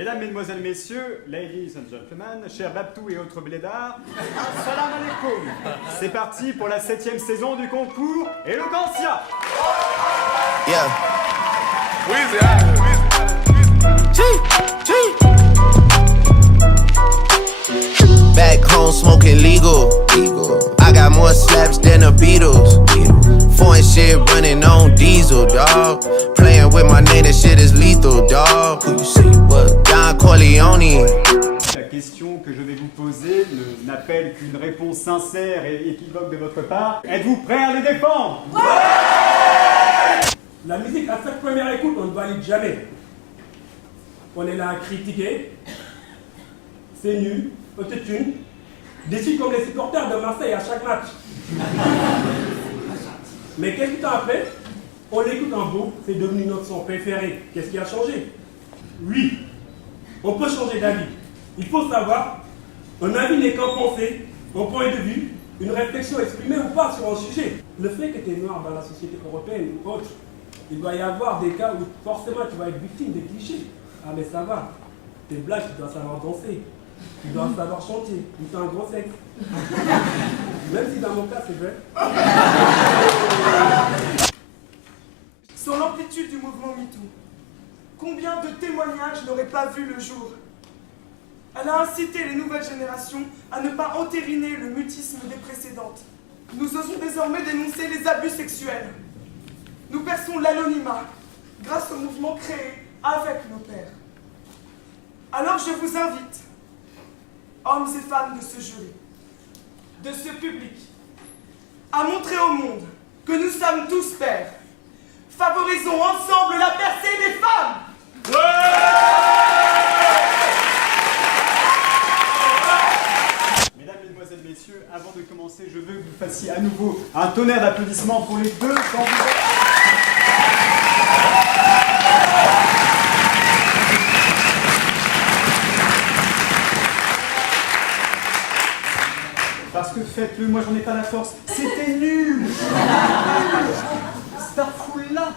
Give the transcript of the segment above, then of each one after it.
Mesdames, Mesdemoiselles, Messieurs, ladies and gentlemen, chers Babtou et autres blédards, salam alaikum. C'est parti pour la 7e saison du concours Eloquentia. Yeah. Back home smoking legal. I got more slaps than the Beatles. Foreign shit running on diesel, dog. Playing with my name, that shit is lethal, dog. Who you see what? Don Corleone. La question que je vais vous poser n'appelle qu'une réponse sincère et équivoque de votre part. Êtes-vous prêts à les défendre? La musique, à chaque première écoute, on ne valide jamais. On est là à critiquer. C'est nul, autotune. Déçu comme les supporters de Marseille à chaque match. Mais quelques temps après, on l'écoute en boucle, c'est devenu notre son préféré. Qu'est-ce qui a changé? Oui, on peut changer d'avis. Il faut savoir, un avis n'est qu'un pensée, un point de vue, une réflexion exprimée ou pas sur un sujet. Le fait que tu es noir dans la société européenne ou autre, il doit y avoir des cas où forcément tu vas être victime des clichés. Ah mais ça va, t'es black, tu dois savoir danser, tu dois savoir chanter, ou t'as un gros sexe. Même si dans mon cas c'est vrai. Sur l'amplitude du mouvement MeToo, combien de témoignages n'auraient pas vu le jour? Elle a incité les nouvelles générations à ne pas entériner le mutisme des précédentes. Nous osons désormais dénoncer les abus sexuels. Nous perçons l'anonymat grâce au mouvement créé avec nos pères. Alors je vous invite, hommes et femmes de ce jury, de ce public, à montrer au monde que nous sommes tous pères. Favorisons ensemble la percée des femmes. Mesdames, Mesdemoiselles, Messieurs, avant de commencer, je veux que vous fassiez à nouveau un tonnerre d'applaudissements pour les deux candidats. Parce que faites-le, moi j'en ai pas la force. C'était nul. Starful-là.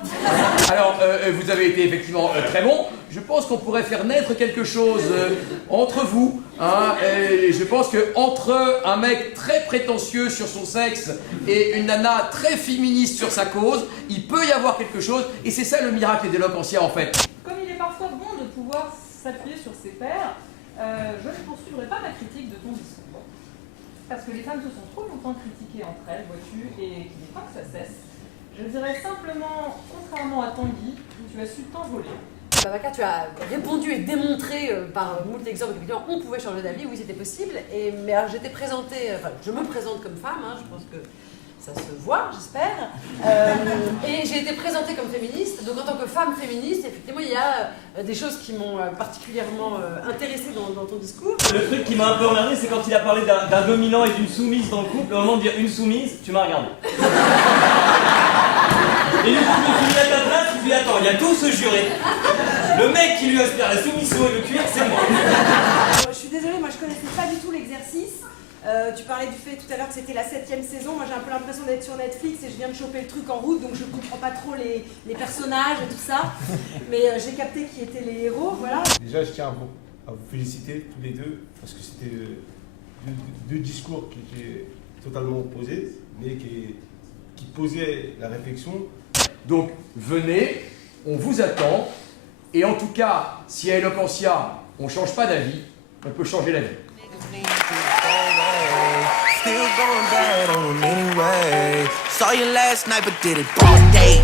Alors, vous avez été effectivement très bon. Je pense qu'on pourrait faire naître quelque chose entre vous. Hein, et je pense qu'entre un mec très prétentieux sur son sexe et une nana très féministe sur sa cause, il peut y avoir quelque chose. Et c'est ça le miracle d'Eloquentia en fait. Comme il est parfois bon de pouvoir s'appuyer sur ses pairs, je ne poursuivrai pas ma critique de ton discours. Parce que les femmes se sont trop longtemps critiquées entre elles, vois-tu, et qu'il n'est pas que ça cesse. Je dirais simplement, contrairement à Tanguy, tu as su t'envoler. Babacar, tu as répondu et démontré par moult exemples qu'on pouvait changer d'avis, oui c'était possible. Mais alors, j'étais présentée, enfin je me présente comme femme, hein, je pense que ça se voit, j'espère. Et j'ai été présentée comme féministe, donc en tant que femme féministe, effectivement il y a des choses qui m'ont particulièrement intéressée dans ton discours. Le truc qui m'a un peu emmerdé, c'est quand il a parlé d'un dominant et d'une soumise dans le couple, au moment de dire une soumise, tu m'as regardé. Et du coup, je me suis mis à ta place, je me suis dit, attends, il y a tout ce juré. Le mec qui lui aspire la soumission et le cuir, c'est moi. Je suis désolée, moi je connaissais pas du tout l'exercice. Tu parlais du fait tout à l'heure que c'était la 7e saison. Moi j'ai un peu l'impression d'être sur Netflix et je viens de choper le truc en route, donc je comprends pas trop les personnages et tout ça. Mais j'ai capté qui étaient les héros, voilà. Déjà, je tiens à vous féliciter tous les deux, parce que c'était deux discours qui étaient totalement opposés, mais qui posaient la réflexion. Donc venez, on vous attend. Et en tout cas, si à Eloquentia, on ne change pas d'avis, on peut changer la vie. Still going bad on 'em anyway. Saw you last night, but did it all day.